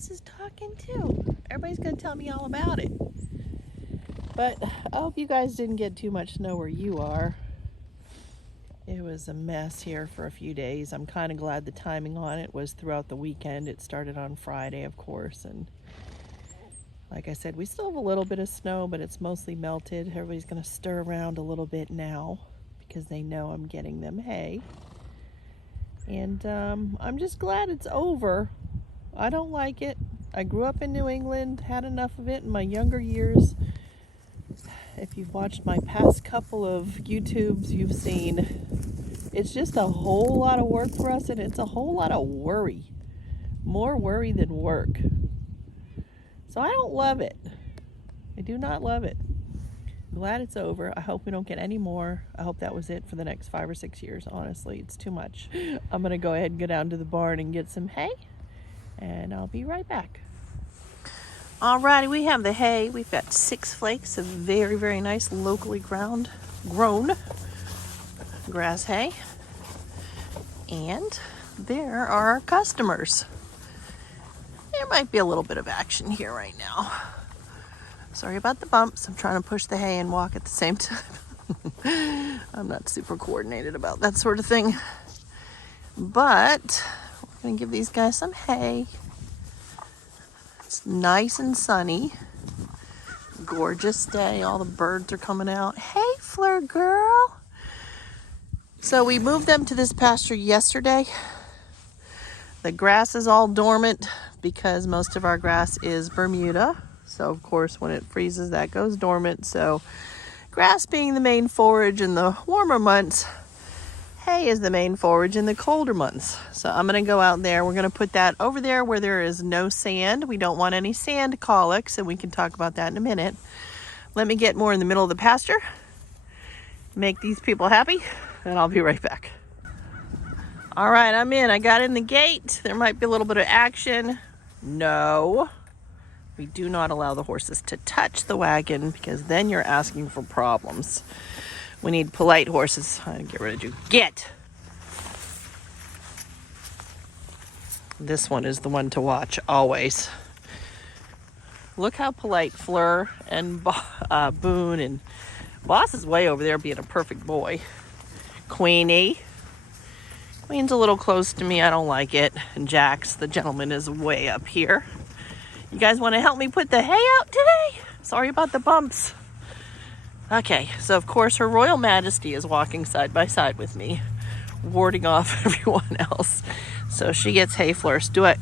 boss is talking too. Everybody's gonna tell me all about it. But I hope you guys didn't get too much snow where you are. It was a mess here for a few days. I'm kind of glad the timing on it was throughout the weekend. It started on Friday, of course, and like I said, we still have a little bit of snow, but it's mostly melted. Everybody's gonna stir around a little bit now because they know I'm getting them hay. And I'm just glad it's over. I don't like it. I grew up in New England, had enough of it in my younger years. If you've watched my past couple of YouTubes, you've seen it's just a whole lot of work for us, and it's a whole lot of worry. More worry than work. So I don't love it. I do not love it. Glad it's over. I hope we don't get any more. I hope that was it for the next 5 or 6 years. Honestly, it's too much. I'm going to go ahead and go down to the barn and get some hay, and I'll be right back. Alrighty, we have the hay. We've got 6 flakes of very, very nice locally grown grass hay. And there are our customers. There might be a little bit of action here right now. Sorry about the bumps. I'm trying to push the hay and walk at the same time. I'm not super coordinated about that sort of thing. But we're going to give these guys some hay. It's nice and sunny. Gorgeous day. All the birds are coming out. Hey, Fleur girl. So we moved them to this pasture yesterday. The grass is all dormant because most of our grass is Bermuda. So of course when it freezes that goes dormant. So grass being the main forage in the warmer months, hay is the main forage in the colder months. So I'm going to go out there. We're going to put that over there where there is no sand. We don't want any sand colics, and we can talk about that in a minute. Let me get more in the middle of the pasture, make these people happy, and I'll be right back. All right, I'm in. I got in the gate. There might be a little bit of action. No, we do not allow the horses to touch the wagon because then you're asking for problems. We need polite horses. I'm gonna get rid of you. Get! This one is the one to watch, always. Look how polite Fleur and Boone and Boss is way over there being a perfect boy. Queenie. Queen's a little close to me. I don't like it. And Jax, the gentleman, is way up here. You guys want to help me put the hay out today? Sorry about the bumps. Okay, so of course Her Royal Majesty is walking side by side with me, warding off everyone else. So she gets hay first. Do I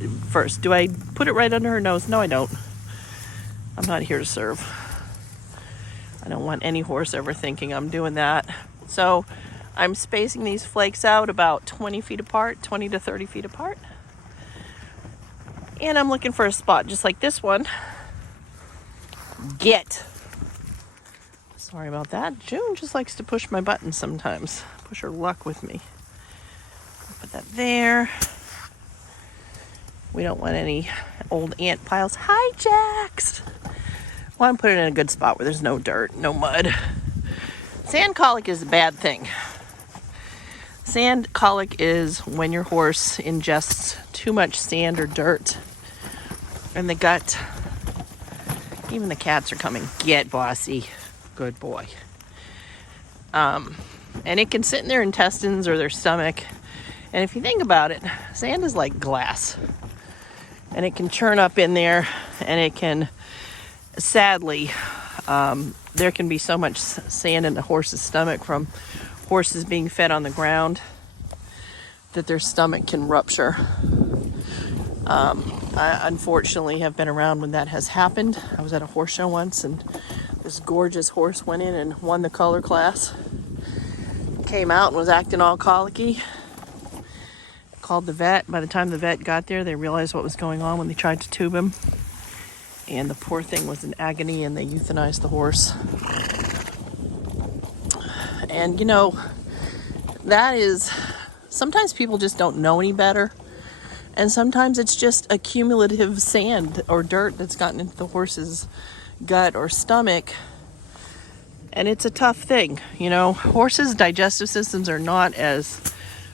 put it right under her nose? No, I don't. I'm not here to serve. I don't want any horse ever thinking I'm doing that. So I'm spacing these flakes out about 20 feet apart, 20 to 30 feet apart. And I'm looking for a spot just like this one. Get. Sorry about that. June just likes to push my buttons sometimes. Push her luck with me. Put that there. We don't want any old ant piles. Hi, Jax. Well, I'm putting it in a good spot where there's no dirt, no mud. Sand colic is a bad thing. Sand colic is when your horse ingests too much sand or dirt in the gut. Even the cats are coming. Get, Bossy. Good boy. And it can sit in their intestines or their stomach. And if you think about it, sand is like glass. And it can churn up in there, and it can, sadly, there can be so much sand in the horse's stomach from horses being fed on the ground that their stomach can rupture. I unfortunately have been around when that has happened. I was at a horse show once, and this gorgeous horse went in and won the color class. Came out and was acting all colicky. Called the vet. By the time the vet got there, they realized what was going on when they tried to tube him. And the poor thing was in agony, and they euthanized the horse. And, you know, that is, sometimes people just don't know any better. And sometimes it's just accumulative sand or dirt that's gotten into the horse's gut or stomach. And it's a tough thing. You know, horses' digestive systems are not as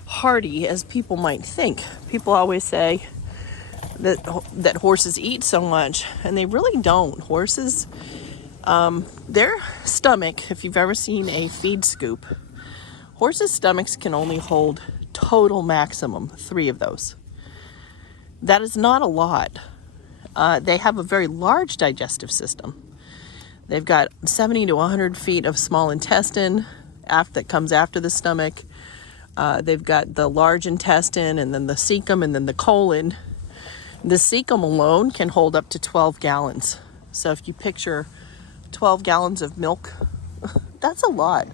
hardy as people might think. People always say, that horses eat so much, and they really don't. Horses, their stomach, if you've ever seen a feed scoop, horses' stomachs can only hold total maximum 3 of those. That is not a lot. They have a very large digestive system. They've got 70 to 100 feet of small intestine that comes after the stomach. They've got the large intestine, and then the cecum, and then the colon. The cecum alone can hold up to 12 gallons. So if you picture 12 gallons of milk, that's a lot.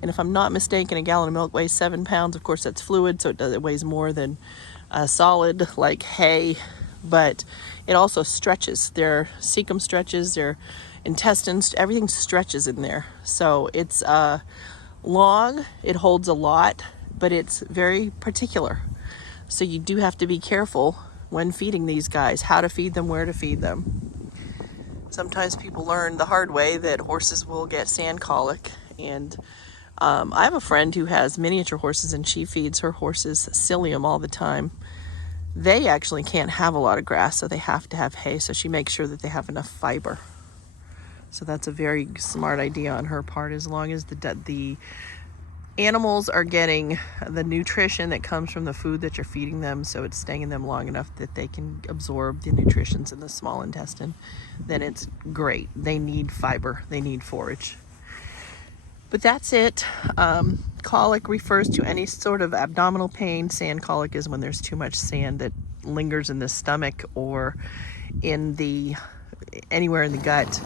And if I'm not mistaken, a gallon of milk weighs 7 pounds. Of course, that's fluid, so it weighs more than solid like hay. But it also stretches. Their cecum stretches, their intestines, everything stretches in there. So it's long, it holds a lot, but it's very particular. So you do have to be careful when feeding these guys, how to feed them, where to feed them. Sometimes people learn the hard way that horses will get sand colic. And I have a friend who has miniature horses, and she feeds her horses psyllium all the time. They actually can't have a lot of grass, so they have to have hay. So she makes sure that they have enough fiber. So that's a very smart idea on her part, as long as the animals are getting the nutrition that comes from the food that you're feeding them, so it's staying in them long enough that they can absorb the nutrients in the small intestine, then it's great. They need fiber, they need forage. But that's it. Colic refers to any sort of abdominal pain. Sand colic is when there's too much sand that lingers in the stomach or anywhere in the gut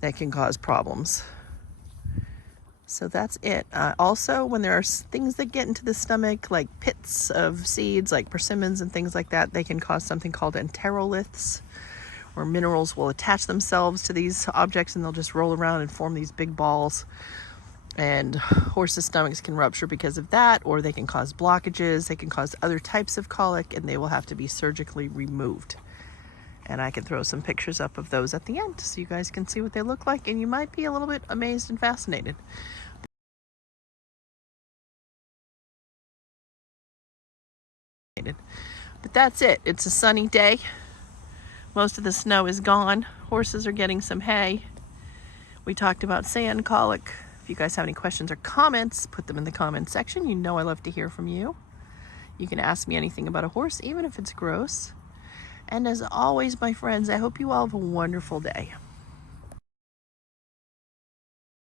that can cause problems. So that's it. Also, when there are things that get into the stomach, like pits of seeds, like persimmons and things like that, they can cause something called enteroliths, where minerals will attach themselves to these objects and they'll just roll around and form these big balls. And horses' stomachs can rupture because of that, or they can cause blockages. They can cause other types of colic, and they will have to be surgically removed. And I can throw some pictures up of those at the end so you guys can see what they look like, and you might be a little bit amazed and fascinated. But that's it. It's a sunny day. Most of the snow is gone. Horses are getting some hay. We talked about sand colic. If you guys have any questions or comments, put them in the comment section. You know I love to hear from you. You can ask me anything about a horse, even if it's gross. And as always, my friends, I hope you all have a wonderful day.